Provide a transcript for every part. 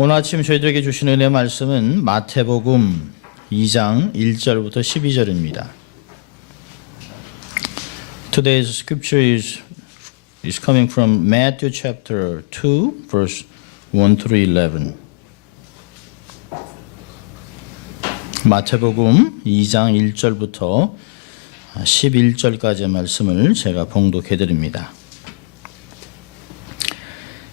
오늘 아침 저희들에게 주신 은혜 말씀은 마태복음 2장 1절부터 12절입니다. Today's scripture is coming from Matthew chapter 2 verse 1 through 11. 마태복음 2장 1절부터 11절까지의 말씀을 제가 봉독해 드립니다.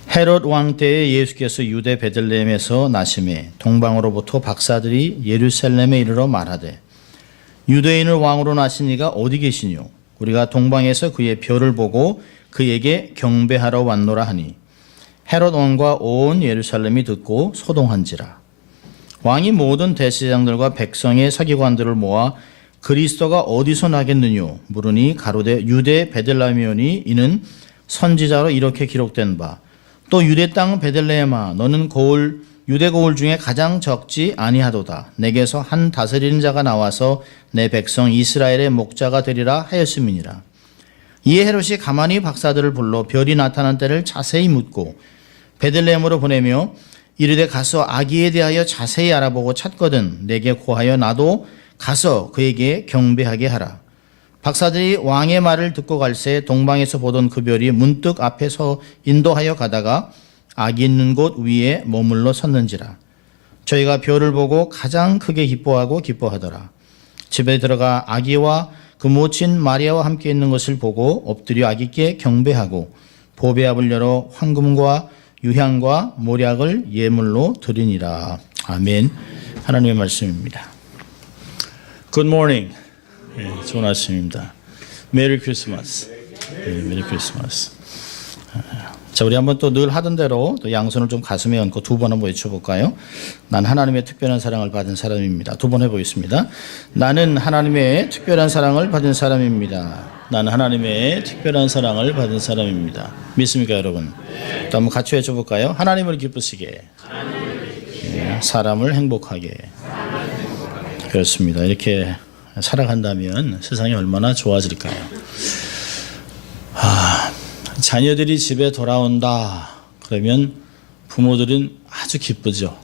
헤롯 왕 때에 예수께서 유대 베들레헴에서 나심에 동방으로부터 박사들이 예루살렘에 이르러 말하되 유대인을 왕으로 나신 이가 어디 계시뇨? 우리가 동방에서 그의 별을 보고 그에게 경배하러 왔노라 하니 헤롯 왕과 온 예루살렘이 듣고 소동한지라. 왕이 모든 대제사장들과 백성의 서기관들을 모아 그리스도가 어디서 나겠느뇨? 물으니 가로되 유대 베들레헴이오니 이는 선지자로 이렇게 기록된 바 또 유대 땅 베들레헴아 너는 유대 고을 중에 가장 적지 아니하도다. 내게서 한 다스리는 자가 나와서 내 백성 이스라엘의 목자가 되리라 하였음이니라. 이에 헤롯이 가만히 박사들을 불러 별이 나타난 때를 자세히 묻고 베들레헴으로 보내며 이르되 가서 아기에 대하여 자세히 알아보고 찾거든 내게 고하여 나도 가서 그에게 경배하게 하라. 박사들이 왕의 말을 듣고 갈새 동방에서 보던 그 별이 문득 앞에서 인도하여 가다가 아기 있는 곳 위에 머물러 섰는지라. 저희가 별을 보고 가장 크게 기뻐하더라. 집에 들어가 아기와 그 모친 마리아와 함께 있는 것을 보고 엎드려 아기께 경배하고 보배압을 열어 황금과 유향과 모략을 예물로 드리니라. 아멘. 하나님의 말씀입니다. Good morning. 네, 좋은 아침입니다. 메리 크리스마스. 메리 크리스마스. 자, 우리 한번 또 늘 하던 대로 또 양손을 좀 가슴에 얹고 두 번 한번 외쳐볼까요? 난 하나님의 특별한 사랑을 받은 사람입니다. 두 번 해보겠습니다. 나는 하나님의 특별한 사랑을 받은 사람입니다. 나는 하나님의 특별한 사랑을 받은 사람입니다. 믿습니까, 여러분? 또 한번 같이 외쳐볼까요? 하나님을 기쁘시게, 사람을 행복하게. 그렇습니다. 이렇게 살아간다면 세상이 얼마나 좋아질까요? 자녀들이 집에 돌아온다 그러면 부모들은 아주 기쁘죠.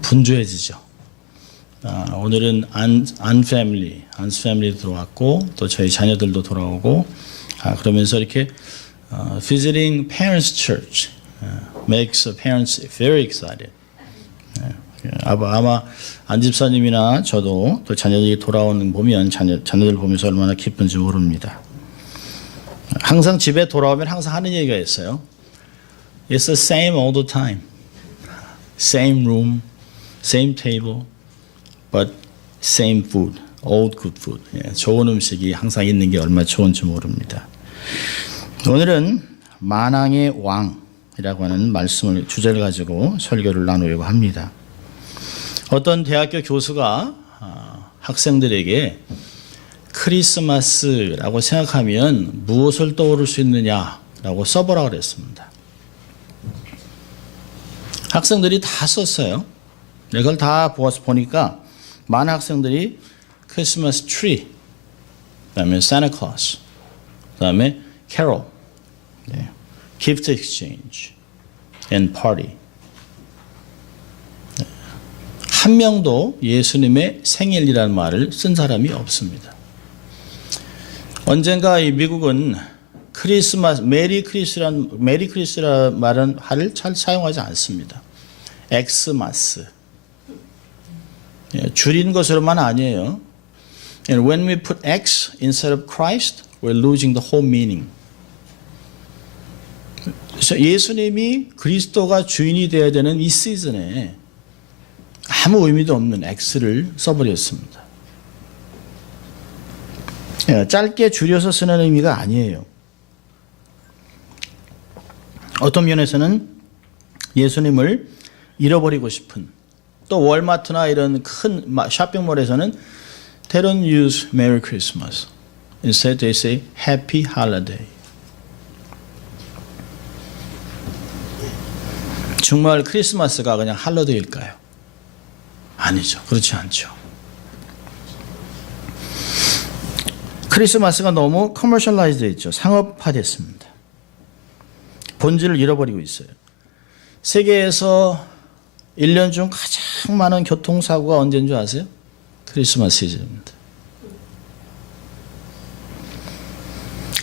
분주해지죠. 오늘은 안스 패밀리 들어왔고 또 저희 자녀들도 돌아오고 그러면서 이렇게 visiting parents church makes parents very excited. 아마 안 집사님이나 저도 또 자녀들이 돌아오는 보면 자녀들 보면서 얼마나 기쁜지 모릅니다. 항상 집에 돌아오면 항상 하는 얘기가 있어요. It's the same all the time. Same room, same table, but same food, old good food. 좋은 음식이 항상 있는 게 얼마나 좋은지 모릅니다. 오늘은 만왕의 왕이라고 하는 주제를 가지고 설교를 나누려고 합니다. 어떤 대학교 교수가 학생들에게 크리스마스라고 생각하면 무엇을 떠오를 수 있느냐라고 써보라고 그랬습니다. 학생들이 다 썼어요. 이걸 다 보니까 많은 학생들이 크리스마스 트리, 그다음에 산타 클로스, 그다음에 캐롤, 기프트 익스체인지, and party. 한 명도 예수님의 생일이라는 말을 쓴 사람이 없습니다. 언젠가 이 미국은 메리 크리스라는 말을 잘 사용하지 않습니다. 엑스마스. 줄인 것으로만 아니에요. And when we put X instead of Christ, we're losing the whole meaning. 그래서 예수님이 그리스도가 주인이 되어야 되는 이 시즌에 아무 의미도 없는 X를 써버렸습니다. 짧게 줄여서 쓰는 의미가 아니에요. 어떤 면에서는 예수님을 잃어버리고 싶은, 또 월마트나 이런 큰 쇼핑몰에서는 they don't use Merry Christmas. Instead they say Happy Holiday. 정말 크리스마스가 그냥 할러데이일까요? 아니죠. 그렇지 않죠. 크리스마스가 너무 커머셜라이즈 되어 있죠. 상업화됐습니다. 본질을 잃어버리고 있어요. 세계에서 1년 중 가장 많은 교통사고가 언제인 줄 아세요? 크리스마스 시즌입니다.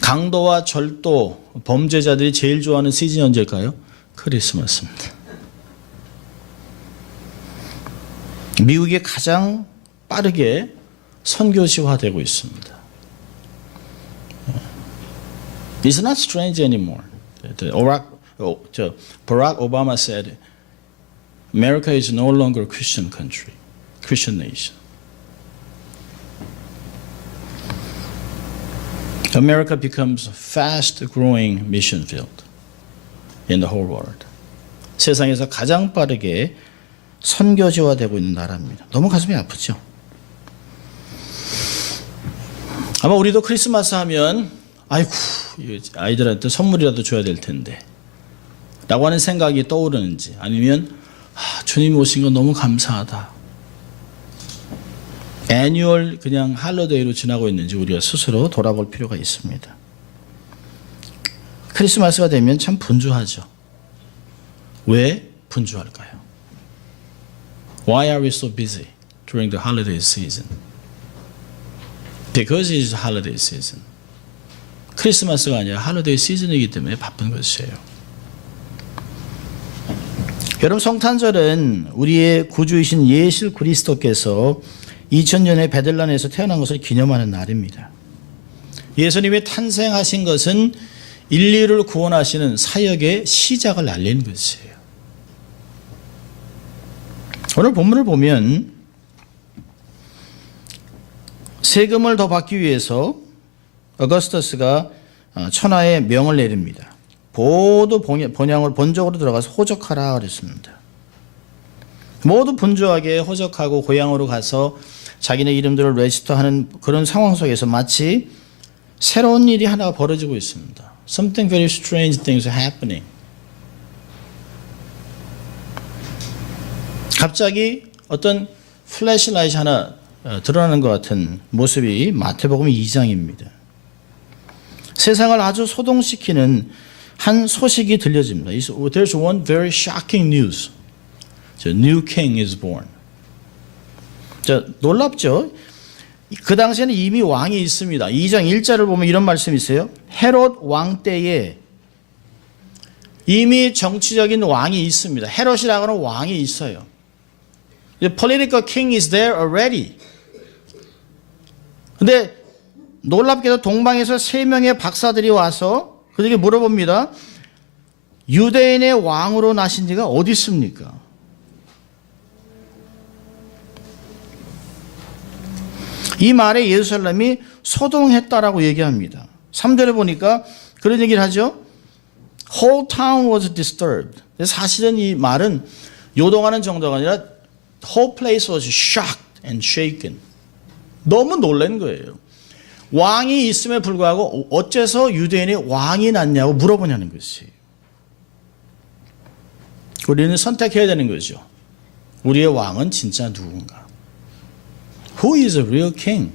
강도와 절도, 범죄자들이 제일 좋아하는 시즌이 언제일까요? 크리스마스입니다. 미국이 가장 빠르게 선교시화되고 있습니다. It's not strange anymore. Barack Obama said, America is no longer a Christian country, Christian nation. America becomes a fast-growing mission field in the whole world. 세상에서 가장 빠르게 선교지화되고 있는 나라입니다. 너무 가슴이 아프죠? 아마 우리도 크리스마스 하면 아이고 아이들한테 선물이라도 줘야 될 텐데 라고 하는 생각이 떠오르는지 아니면 주님 오신 건 너무 감사하다. 애뉴얼 그냥 할러데이로 지나고 있는지 우리가 스스로 돌아볼 필요가 있습니다. 크리스마스가 되면 참 분주하죠. 왜 분주할까요? Why are we so busy during the holiday season? Because it is holiday season. 크리스마스가 아니라 holiday season이기 때문에 바쁜 것이에요. 여러분 성탄절은 우리의 구주이신 예수 그리스도께서 2000년에 베들레헴에서 태어난 것을 기념하는 날입니다. 예수님이 탄생하신 것은 인류를 구원하시는 사역의 시작을 알리는 것이에요. 오늘 본문을 보면 세금을 더 받기 위해서 어거스터스가 천하에 명을 내립니다. 모두 본향을 본적으로 들어가서 호적하라 그랬습니다. 모두 분주하게 호적하고 고향으로 가서 자기네 이름들을 레지스터하는 그런 상황 속에서 마치 새로운 일이 하나가 벌어지고 있습니다. Something very strange things are happening. 갑자기 어떤 플래시라이트 하나 드러나는 것 같은 모습이 마태복음 2장입니다. 세상을 아주 소동시키는 한 소식이 들려집니다. There's one very shocking news. The new king is born. 놀랍죠? 그 당시에는 이미 왕이 있습니다. 2장 1절을 보면 이런 말씀이 있어요. 헤롯 왕 때에 이미 정치적인 왕이 있습니다. 헤롯이라고 하는 왕이 있어요. The political king is there already. 근데 놀랍게도 동방에서 3명의 박사들이 와서 그들에게 물어봅니다. 유대인의 왕으로 나신 지가 어디 있습니까? 이 말에 예루살렘이 소동했다라고 얘기합니다. 3절에 보니까 그런 얘기를 하죠. Whole town was disturbed. 사실은 이 말은 요동하는 정도가 아니라 whole place was shocked and shaken. 너무 놀란 거예요. 왕이 있음에 불구하고 어째서 유대인이 왕이 났냐고 물어보냐는 것이에요. 우리는 선택해야 되는 거죠. 우리의 왕은 진짜 누군가? Who is a real king?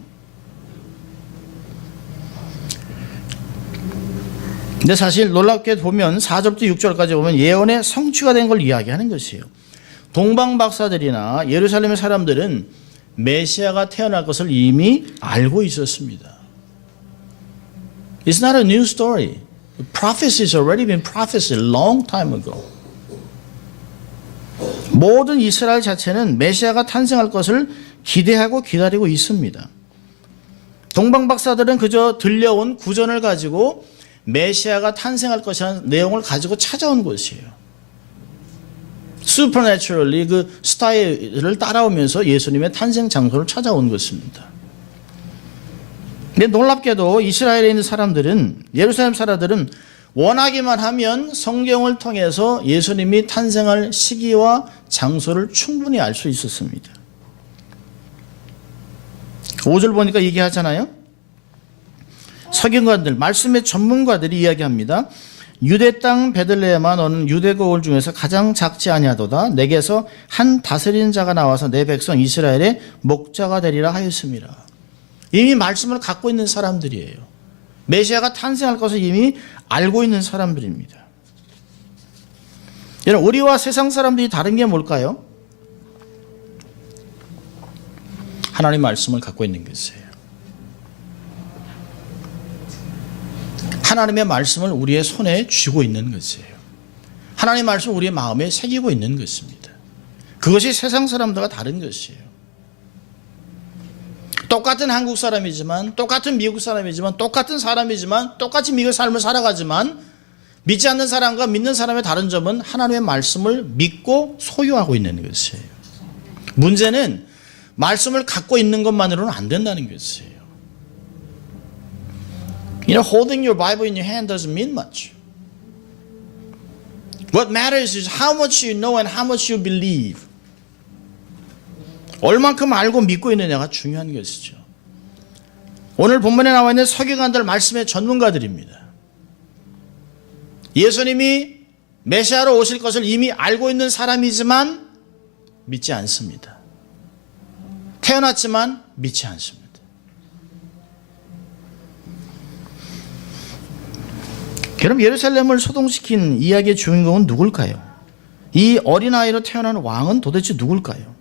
근데 사실 놀랍게 보면 4절부터 6절까지 보면 예언의 성취가 된 걸 이야기하는 것이에요. 동방 박사들이나 예루살렘의 사람들은 메시아가 태어날 것을 이미 알고 있었습니다. It's not a new story. Prophecy has already been prophesied a long time ago. 모든 이스라엘 자체는 메시아가 탄생할 것을 기대하고 기다리고 있습니다. 동방 박사들은 그저 들려온 구전을 가지고 메시아가 탄생할 것이라는 내용을 가지고 찾아온 것이에요. Supernaturally 그 스타일을 따라오면서 예수님의 탄생 장소를 찾아온 것입니다. 근데 놀랍게도 이스라엘에 있는 사람들은, 예루살렘 사람들은 원하기만 하면 성경을 통해서 예수님이 탄생할 시기와 장소를 충분히 알 수 있었습니다. 5절 보니까 얘기하잖아요. 서기관들, 말씀의 전문가들이 이야기합니다. 유대 땅 베들레헴아 너는 유대 거울 중에서 가장 작지 아니하도다. 내게서 한 다스리는 자가 나와서 내 백성 이스라엘의 목자가 되리라 하였습니다. 이미 말씀을 갖고 있는 사람들이에요. 메시아가 탄생할 것을 이미 알고 있는 사람들입니다. 여러분, 우리와 세상 사람들이 다른 게 뭘까요? 하나님의 말씀을 갖고 있는 것이에요. 하나님의 말씀을 우리의 손에 쥐고 있는 것이에요. 하나님의 말씀을 우리의 마음에 새기고 있는 것입니다. 그것이 세상 사람들과 다른 것이에요. 똑같은 한국 사람이지만, 똑같은 미국 사람이지만, 똑같은 사람이지만, 똑같이 미국 삶을 살아가지만 믿지 않는 사람과 믿는 사람의 다른 점은 하나님의 말씀을 믿고 소유하고 있는 것이에요. 문제는 말씀을 갖고 있는 것만으로는 안 된다는 것이에요. Holding your Bible in your hand doesn't mean much. What matters is how much you know and how much you believe. 얼만큼 알고 믿고 있느냐가 중요한 것이죠. 오늘 본문에 나와 있는 서기관들 말씀의 전문가들입니다. 예수님이 메시아로 오실 것을 이미 알고 있는 사람이지만 믿지 않습니다. 태어났지만 믿지 않습니다. 그럼 예루살렘을 소동시킨 이야기의 주인공은 누굴까요? 이 어린아이로 태어난 왕은 도대체 누굴까요?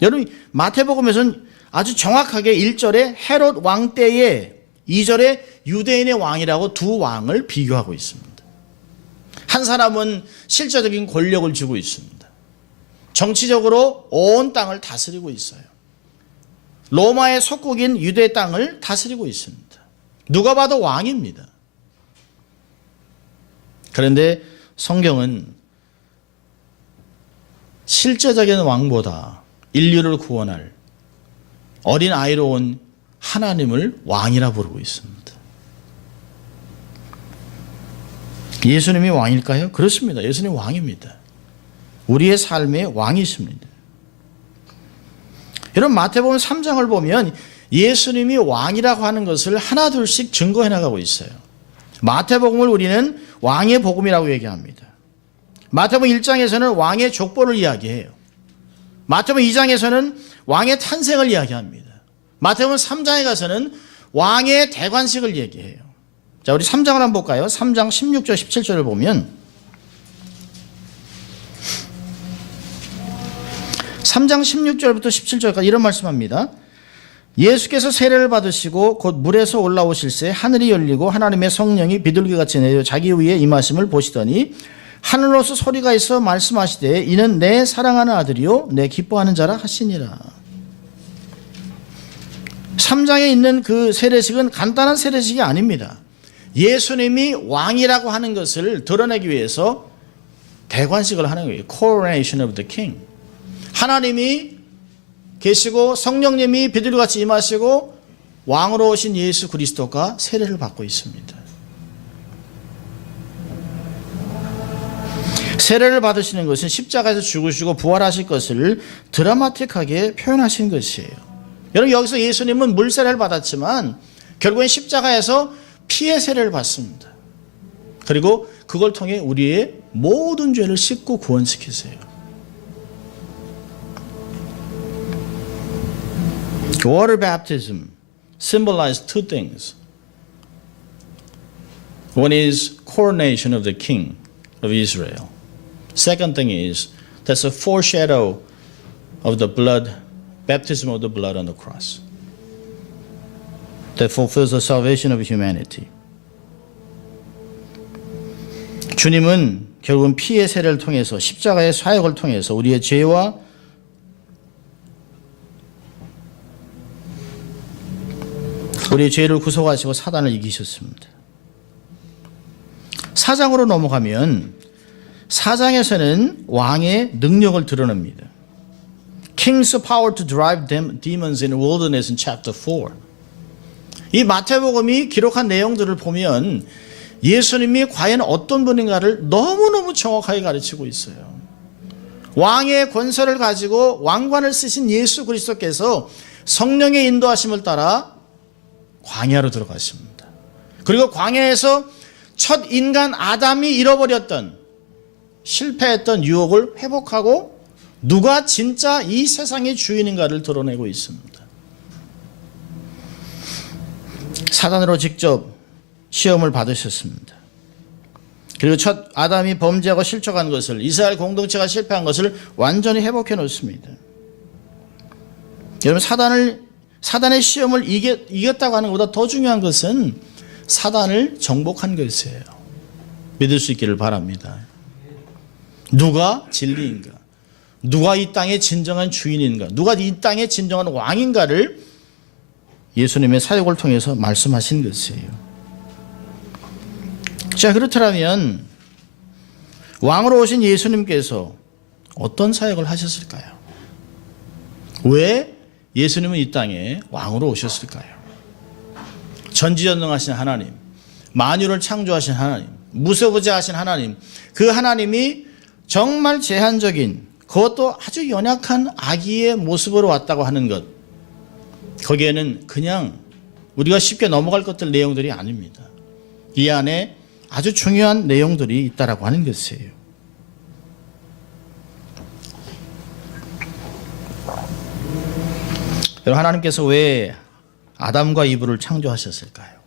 여러분, 마태복음에서는 아주 정확하게 1절에 헤롯 왕 때에 2절에 유대인의 왕이라고 두 왕을 비교하고 있습니다. 한 사람은 실제적인 권력을 쥐고 있습니다. 정치적으로 온 땅을 다스리고 있어요. 로마의 속국인 유대 땅을 다스리고 있습니다. 누가 봐도 왕입니다. 그런데 성경은 실제적인 왕보다 인류를 구원할 어린 아이로 온 하나님을 왕이라 부르고 있습니다. 예수님이 왕일까요? 그렇습니다. 예수님 왕입니다. 우리의 삶의 왕이십니다. 여러분, 마태복음 3장을 보면 예수님이 왕이라고 하는 것을 하나둘씩 증거해 나가고 있어요. 마태복음을 우리는 왕의 복음이라고 얘기합니다. 마태복음 1장에서는 왕의 족보를 이야기해요. 마태복음 2장에서는 왕의 탄생을 이야기합니다. 마태복음 3장에 가서는 왕의 대관식을 얘기해요. 자, 우리 3장을 한번 볼까요? 3장 16절 17절을 보면 3장 16절부터 17절까지 이런 말씀합니다. 예수께서 세례를 받으시고 곧 물에서 올라오실새 하늘이 열리고 하나님의 성령이 비둘기같이 내려 자기 위에 임하심을 보시더니 하늘로서 소리가 있어 말씀하시되 이는 내 사랑하는 아들이요 내 기뻐하는 자라 하시니라. 3장에 있는 그 세례식은 간단한 세례식이 아닙니다. 예수님이 왕이라고 하는 것을 드러내기 위해서 대관식을 하는 거예요. Coronation of the King. 하나님이 계시고 성령님이 비둘기같이 임하시고 왕으로 오신 예수 그리스도가 세례를 받고 있습니다. 세례를 받으시는 것은 십자가에서 죽으시고 부활하실 것을 드라마틱하게 표현하신 것이에요. 여러분, 여기서 예수님은 물세례를 받았지만 결국엔 십자가에서 피의 세례를 받습니다. 그리고 그걸 통해 우리의 모든 죄를 씻고 구원시키세요. Water baptism symbolizes two things. One is coronation of the king of Israel. Second thing is that's a foreshadow of the blood, baptism of the blood on the cross. That fulfills the salvation of humanity. 주님은 결국은 피의 세례를 통해서 십자가의 사역을 통해서 우리의 죄와 우리의 죄를 구속하시고 사단을 이기셨습니다. 4장으로 넘어가면 4장에서는 왕의 능력을 드러냅니다. King's power to drive demons in wilderness in chapter 4. 이 마태복음이 기록한 내용들을 보면 예수님이 과연 어떤 분인가를 너무너무 정확하게 가르치고 있어요. 왕의 권세를 가지고 왕관을 쓰신 예수 그리스도께서 성령의 인도하심을 따라 광야로 들어갔습니다. 그리고 광야에서 첫 인간 아담이 잃어버렸던 실패했던 유혹을 회복하고 누가 진짜 이 세상의 주인인가를 드러내고 있습니다. 사단으로 직접 시험을 받으셨습니다. 그리고 첫 아담이 범죄하고 실족한 것을, 이스라엘 공동체가 실패한 것을 완전히 회복해 놓습니다. 여러분, 사단을 사단의 시험을 이겼다고 하는 것보다 더 중요한 것은 사단을 정복한 것이에요. 믿을 수 있기를 바랍니다. 누가 진리인가? 누가 이 땅의 진정한 주인인가? 누가 이 땅의 진정한 왕인가를 예수님의 사역을 통해서 말씀하신 것이에요. 자, 그렇다면 왕으로 오신 예수님께서 어떤 사역을 하셨을까요? 왜 예수님은 이 땅에 왕으로 오셨을까요? 전지전능하신 하나님, 만유를 창조하신 하나님, 무소부재하신 하나님, 그 하나님이 정말 제한적인, 그것도 아주 연약한 아기의 모습으로 왔다고 하는 것, 거기에는 그냥 우리가 쉽게 넘어갈 것들 내용들이 아닙니다. 이 안에 아주 중요한 내용들이 있다라고 하는 것이에요. 여러분, 하나님께서 왜 아담과 이브를 창조하셨을까요?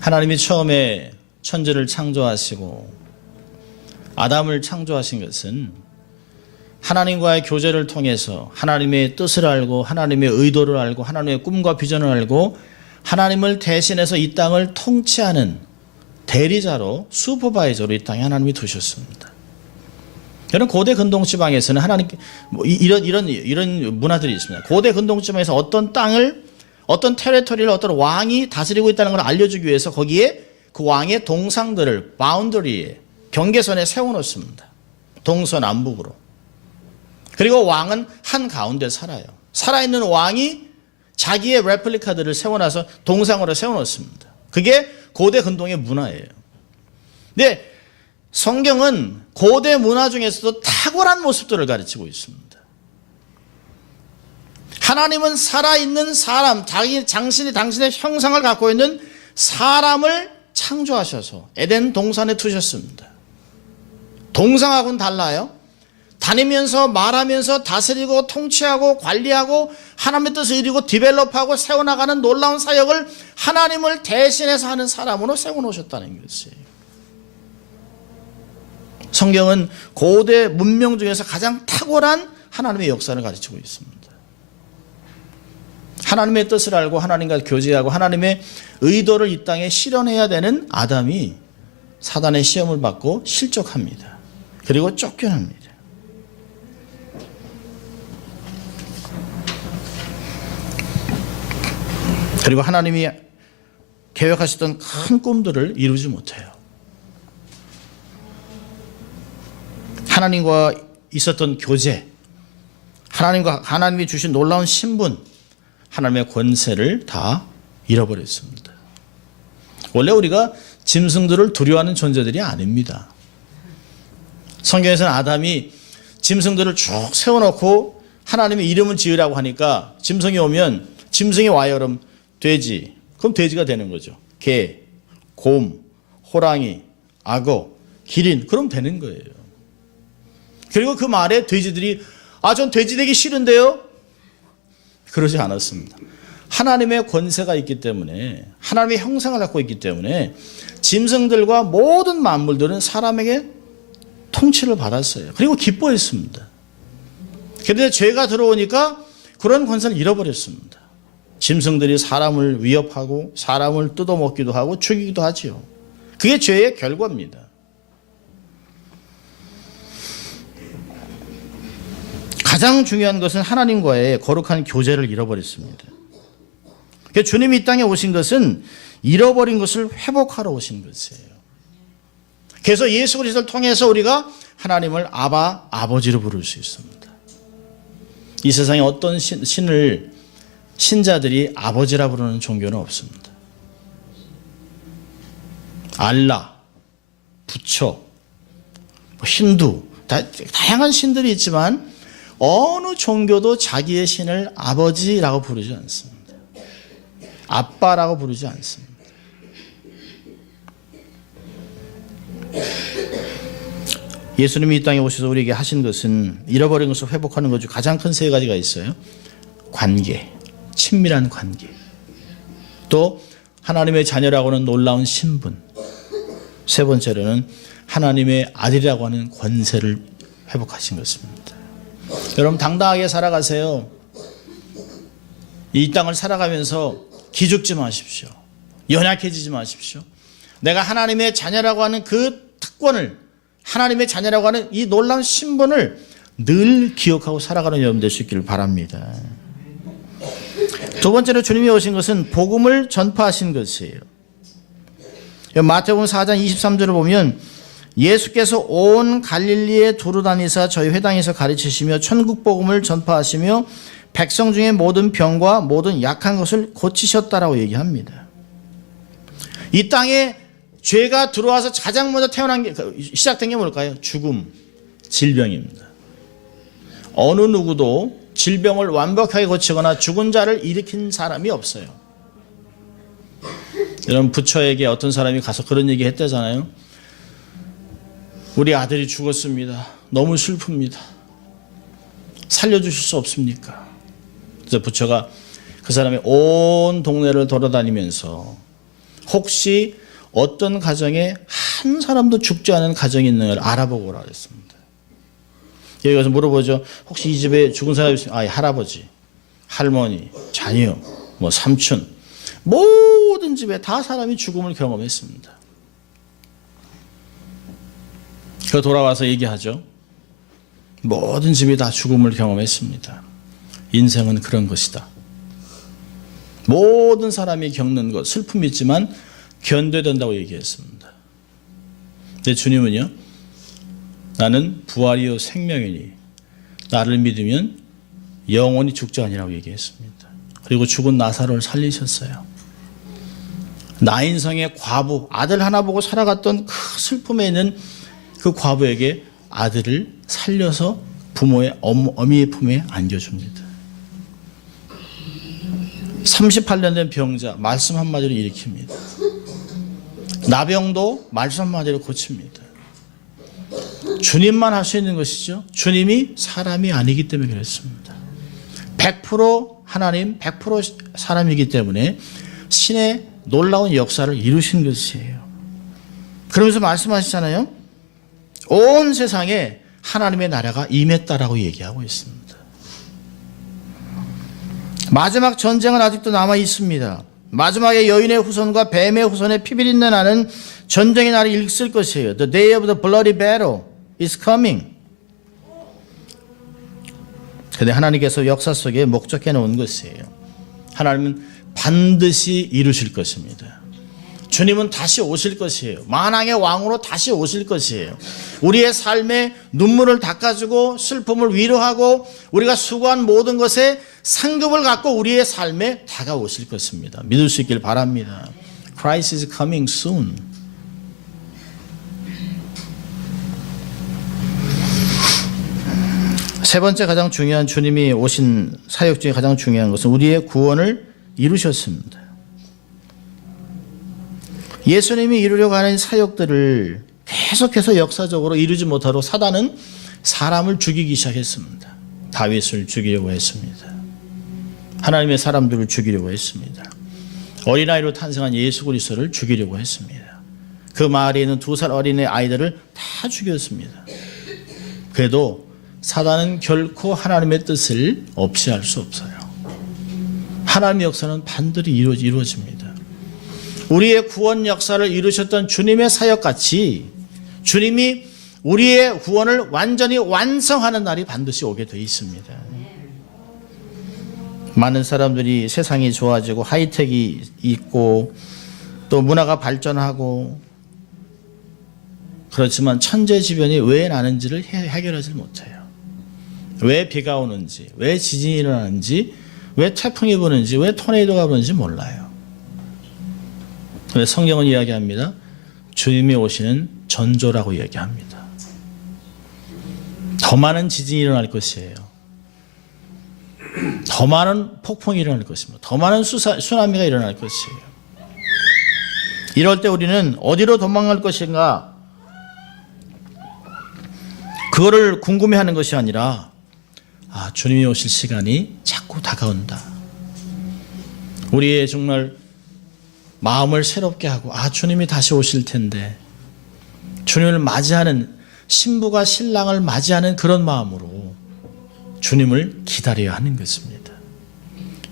하나님이 처음에 천지를 창조하시고 아담을 창조하신 것은 하나님과의 교제를 통해서 하나님의 뜻을 알고 하나님의 의도를 알고 하나님의 꿈과 비전을 알고 하나님을 대신해서 이 땅을 통치하는 대리자로, 슈퍼바이저로 이 땅에 하나님이 두셨습니다. 여러분, 고대 근동지방에서는 하나님 이런 문화들이 있습니다. 고대 근동지방에서 어떤 땅을, 어떤 테리토리를 어떤 왕이 다스리고 있다는 걸 알려주기 위해서 거기에 그 왕의 동상들을 바운더리에, 경계선에 세워놓습니다. 동서남북으로. 그리고 왕은 한 가운데 살아요. 살아있는 왕이 자기의 레플리카들을 세워놔서 동상으로 세워놓습니다. 그게 고대 근동의 문화예요. 근데 성경은 고대 문화 중에서도 탁월한 모습들을 가르치고 있습니다. 하나님은 살아있는 사람, 당신의 형상을 갖고 있는 사람을 창조하셔서 에덴 동산에 두셨습니다. 동상하고는 달라요. 다니면서 말하면서 다스리고 통치하고 관리하고 하나님의 뜻을 이루고 디벨롭하고 세워나가는 놀라운 사역을 하나님을 대신해서 하는 사람으로 세워놓으셨다는 것이에요. 성경은 고대 문명 중에서 가장 탁월한 하나님의 역사를 가르치고 있습니다. 하나님의 뜻을 알고 하나님과 교제하고 하나님의 의도를 이 땅에 실현해야 되는 아담이 사단의 시험을 받고 실족합니다. 그리고 쫓겨납니다. 그리고 하나님이 계획하셨던 큰 꿈들을 이루지 못해요. 하나님과 있었던 교제, 하나님이 주신 놀라운 신분, 하나님의 권세를 다 잃어버렸습니다. 원래 우리가 짐승들을 두려워하는 존재들이 아닙니다. 성경에서는 아담이 짐승들을 쭉 세워놓고 하나님의 이름을 지으라고 하니까 짐승이 오면, 짐승이 와요. 그럼 돼지, 그럼 돼지가 되는 거죠. 개, 곰, 호랑이, 악어, 기린, 그럼 되는 거예요. 그리고 그 말에 돼지들이 전 돼지 되기 싫은데요? 그러지 않았습니다. 하나님의 권세가 있기 때문에, 하나님의 형상을 갖고 있기 때문에 짐승들과 모든 만물들은 사람에게 통치를 받았어요. 그리고 기뻐했습니다. 그런데 죄가 들어오니까 그런 권세를 잃어버렸습니다. 짐승들이 사람을 위협하고 사람을 뜯어먹기도 하고 죽이기도 하지요. 그게 죄의 결과입니다. 가장 중요한 것은 하나님과의 거룩한 교제를 잃어버렸습니다. 주님이 이 땅에 오신 것은 잃어버린 것을 회복하러 오신 것이에요. 그래서 예수 그리스도를 통해서 우리가 하나님을 아바, 아버지로 부를 수 있습니다. 이 세상에 어떤 신자들이 아버지라 부르는 종교는 없습니다. 알라, 부처, 힌두, 다양한 신들이 있지만 어느 종교도 자기의 신을 아버지라고 부르지 않습니다. 아빠라고 부르지 않습니다. 예수님이 이 땅에 오셔서 우리에게 하신 것은 잃어버린 것을 회복하는 것 중 가장 큰 세 가지가 있어요. 관계, 친밀한 관계. 또 하나님의 자녀라고 하는 놀라운 신분. 세 번째로는 하나님의 아들이라고 하는 권세를 회복하신 것입니다. 여러분, 당당하게 살아가세요. 이 땅을 살아가면서 기죽지 마십시오. 연약해지지 마십시오. 내가 하나님의 자녀라고 하는 그 특권을, 하나님의 자녀라고 하는 이 놀라운 신분을 늘 기억하고 살아가는 여러분 될 수 있기를 바랍니다. 두 번째로 주님이 오신 것은 복음을 전파하신 것이에요. 마태복음 4장 23절을 보면 예수께서 온 갈릴리에 두루 다니사 저희 회당에서 가르치시며 천국 복음을 전파하시며 백성 중에 모든 병과 모든 약한 것을 고치셨다라고 얘기합니다. 이 땅에 죄가 들어와서 가장 먼저 태어난 게 시작된 게 뭘까요? 죽음, 질병입니다. 어느 누구도 질병을 완벽하게 고치거나 죽은 자를 일으킨 사람이 없어요. 여러분, 부처에게 어떤 사람이 가서 그런 얘기 했다잖아요. 우리 아들이 죽었습니다. 너무 슬픕니다. 살려주실 수 없습니까? 그래서 부처가 그 사람의 온 동네를 돌아다니면서 혹시 어떤 가정에 한 사람도 죽지 않은 가정이 있는가를 알아보고 오라 그랬습니다. 여기 가서 물어보죠. 혹시 이 집에 죽은 사람이 있으면 할아버지, 할머니, 자녀, 삼촌, 모든 집에 다 사람이 죽음을 경험했습니다. 그 돌아와서 얘기하죠. 모든 집이 다 죽음을 경험했습니다. 인생은 그런 것이다. 모든 사람이 겪는 것, 슬픔이 있지만 견뎌야 된다고 얘기했습니다. 근데 주님은요, 나는 부활이요 생명이니 나를 믿으면 영원히 죽지 아니라고 얘기했습니다. 그리고 죽은 나사로를 살리셨어요. 나인성의 과부, 아들 하나 보고 살아갔던 그 슬픔에 있는 그 과부에게 아들을 살려서 부모의 어미의 품에 안겨줍니다. 38년 된 병자 말씀 한마디로 일으킵니다. 나병도 말씀 한마디로 고칩니다. 주님만 할 수 있는 것이죠. 주님이 사람이 아니기 때문에 그렇습니다. 100% 하나님, 100% 사람이기 때문에 신의 놀라운 역사를 이루신 것이에요. 그러면서 말씀하시잖아요. 온 세상에 하나님의 나라가 임했다라고 얘기하고 있습니다. 마지막 전쟁은 아직도 남아 있습니다. 마지막에 여인의 후손과 뱀의 후손의 피비린내 나는 전쟁의 날이 있을 것이에요. The day of the bloody battle is coming. 그런데 하나님께서 역사 속에 목적해 놓은 것이에요. 하나님은 반드시 이루실 것입니다. 주님은 다시 오실 것이에요. 만왕의 왕으로 다시 오실 것이에요. 우리의 삶에 눈물을 닦아주고 슬픔을 위로하고 우리가 수고한 모든 것에 상급을 갖고 우리의 삶에 다가오실 것입니다. 믿을 수 있길 바랍니다. Christ is coming soon. 세 번째 가장 중요한 주님이 오신 사역 중에 가장 중요한 것은 우리의 구원을 이루셨습니다. 예수님이 이루려고 하는 사역들을 계속해서 역사적으로 이루지 못하도록 사단은 사람을 죽이기 시작했습니다. 다윗을 죽이려고 했습니다. 하나님의 사람들을 죽이려고 했습니다. 어린아이로 탄생한 예수 그리스도를 죽이려고 했습니다. 그 마을에 있는 2살 어린애 아이들을 다 죽였습니다. 그래도 사단은 결코 하나님의 뜻을 없이 할 수 없어요. 하나님의 역사는 반드시 이루어집니다. 우리의 구원 역사를 이루셨던 주님의 사역같이 주님이 우리의 구원을 완전히 완성하는 날이 반드시 오게 되어 있습니다. 많은 사람들이 세상이 좋아지고 하이텍이 있고 또 문화가 발전하고 그렇지만 천재지변이 왜 나는지를 해결하지 못해요. 왜 비가 오는지, 왜 지진이 일어나는지, 왜 태풍이 부는지, 왜 토네이도가 부는지 몰라요. 그런데 성경은 이야기합니다. 주님이 오시는 전조라고 이야기합니다. 더 많은 지진이 일어날 것이에요. 더 많은 폭풍이 일어날 것입니다. 더 많은 수나미가 일어날 것이에요. 이럴 때 우리는 어디로 도망갈 것인가? 그거를 궁금해하는 것이 아니라 주님이 오실 시간이 자꾸 다가온다. 우리의 정말 마음을 새롭게 하고 주님이 다시 오실 텐데 주님을 맞이하는 신부가 신랑을 맞이하는 그런 마음으로 주님을 기다려야 하는 것입니다.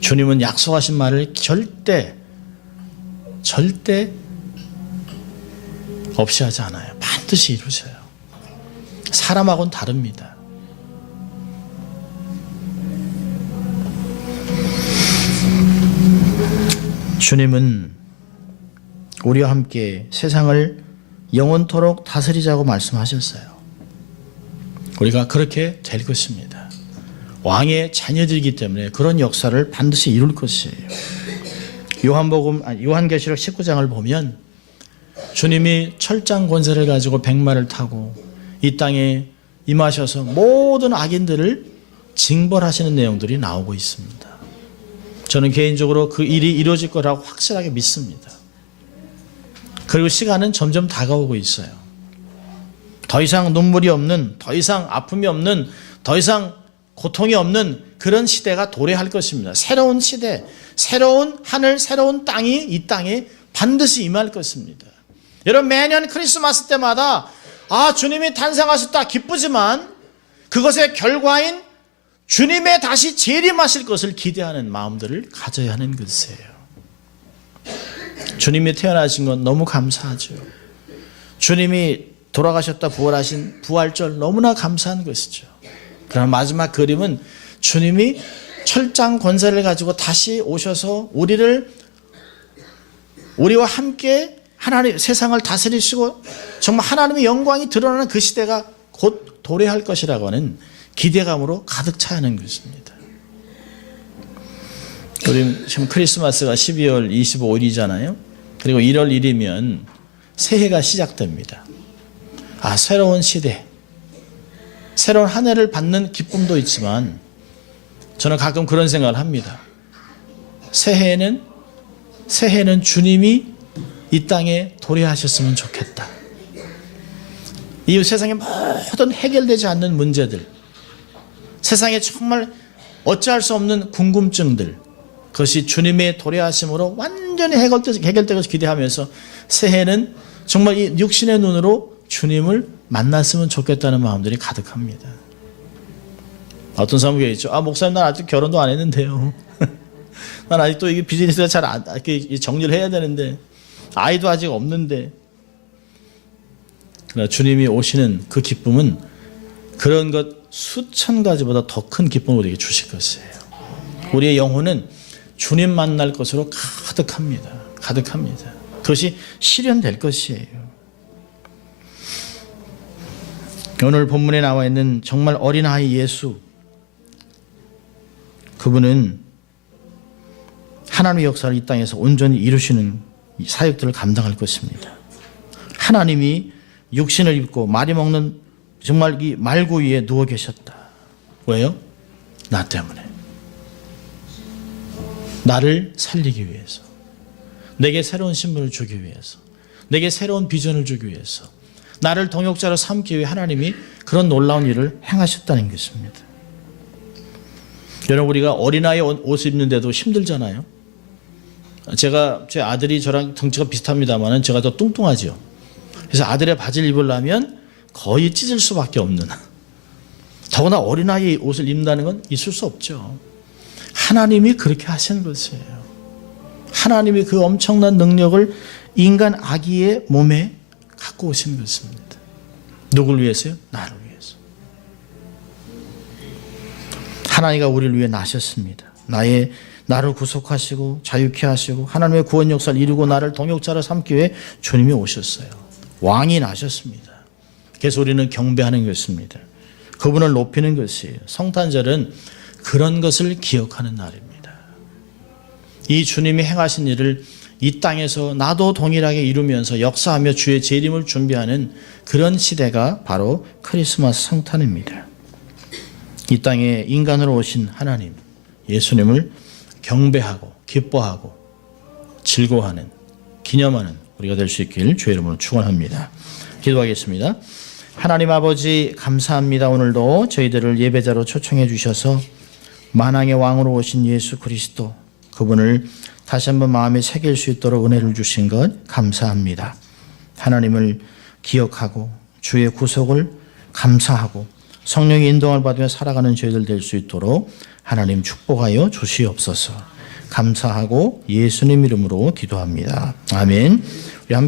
주님은 약속하신 말을 절대 없이 하지 않아요. 반드시 이루셔요. 사람하고는 다릅니다. 주님은 우리와 함께 세상을 영원토록 다스리자고 말씀하셨어요. 우리가 그렇게 될 것입니다. 왕의 자녀들이기 때문에 그런 역사를 반드시 이룰 것이에요. 요한계시록 19장을 보면 주님이 철장 권세를 가지고 백마를 타고 이 땅에 임하셔서 모든 악인들을 징벌하시는 내용들이 나오고 있습니다. 저는 개인적으로 그 일이 이루어질 거라고 확실하게 믿습니다. 그리고 시간은 점점 다가오고 있어요. 더 이상 눈물이 없는, 더 이상 아픔이 없는, 더 이상 고통이 없는 그런 시대가 도래할 것입니다. 새로운 시대, 새로운 하늘, 새로운 땅이 이 땅에 반드시 임할 것입니다. 여러분, 매년 크리스마스 때마다 주님이 탄생하셨다 기쁘지만 그것의 결과인 주님의 다시 재림하실 것을 기대하는 마음들을 가져야 하는 것이에요. 주님이 태어나신 건 너무 감사하죠. 주님이 돌아가셨다 부활하신 부활절 너무나 감사한 것이죠. 그러나 마지막 그림은 주님이 철장 권세를 가지고 다시 오셔서 우리와 함께 하나님 세상을 다스리시고 정말 하나님의 영광이 드러나는 그 시대가 곧 도래할 것이라고 하는 기대감으로 가득 차야 하는 것입니다. 우리 지금 크리스마스가 12월 25일이잖아요. 그리고 1월 1일이면 새해가 시작됩니다. 새로운 시대, 새로운 한 해를 받는 기쁨도 있지만 저는 가끔 그런 생각을 합니다. 새해에는 주님이 이 땅에 도래하셨으면 좋겠다. 이 세상의 모든 해결되지 않는 문제들, 세상에 정말 어찌할 수 없는 궁금증들, 그것이 주님의 도래하심으로 완전히 해결될 것을 기대하면서 새해는 정말 이 육신의 눈으로 주님을 만났으면 좋겠다는 마음들이 가득합니다. 어떤 사람이 얘기했죠. 목사님, 난 아직 결혼도 안 했는데요. 난 아직도 이게 비즈니스가 잘 정리를 해야 되는데, 아이도 아직 없는데. 그러나 주님이 오시는 그 기쁨은 그런 것 수천 가지보다 더 큰 기쁨을 우리에게 주실 것이에요. 우리의 영혼은 주님 만날 것으로 가득합니다. 가득합니다. 그것이 실현될 것이에요. 오늘 본문에 나와 있는 정말 어린아이 예수, 그분은 하나님의 역사를 이 땅에서 온전히 이루시는 사역들을 감당할 것입니다. 하나님이 육신을 입고 말이 먹는 정말 이 말구 위에 누워 계셨다. 왜요? 나 때문에. 나를 살리기 위해서, 내게 새로운 신분을 주기 위해서, 내게 새로운 비전을 주기 위해서, 나를 동역자로 삼기 위해 하나님이 그런 놀라운 일을 행하셨다는 것입니다. 여러분, 우리가 어린아이 옷을 입는데도 힘들잖아요. 제 아들이 저랑 덩치가 비슷합니다만 제가 더 뚱뚱하죠. 그래서 아들의 바지를 입으려면 거의 찢을 수밖에 없는, 더구나 어린아이 옷을 입는다는 건 있을 수 없죠. 하나님이 그렇게 하신 것이에요. 하나님이 그 엄청난 능력을 인간 아기의 몸에 갖고 오신 것입니다. 누굴 위해서요? 나를 위해서. 하나님이 우리를 위해 나셨습니다. 나를 구속하시고 자유케 하시고 하나님의 구원 역사를 이루고 나를 동역자로 삼기 위해 주님이 오셨어요. 왕이 나셨습니다. 그래서 우리는 경배하는 것입니다. 그분을 높이는 것이에요. 성탄절은 그런 것을 기억하는 날입니다. 이 주님이 행하신 일을 이 땅에서 나도 동일하게 이루면서 역사하며 주의 재림을 준비하는 그런 시대가 바로 크리스마스 성탄입니다. 이 땅에 인간으로 오신 하나님, 예수님을 경배하고 기뻐하고 즐거워하는, 기념하는 우리가 될 수 있길 주의 이름으로 축원합니다. 기도하겠습니다. 하나님 아버지, 감사합니다. 오늘도 저희들을 예배자로 초청해 주셔서 만왕의 왕으로 오신 예수 그리스도, 그분을 다시 한번 마음에 새길 수 있도록 은혜를 주신 것 감사합니다. 하나님을 기억하고 주의 구속을 감사하고 성령의 인도함을 받으며 살아가는 저희들 될 수 있도록 하나님 축복하여 주시옵소서. 감사하고 예수님 이름으로 기도합니다. 아멘. 우리 함께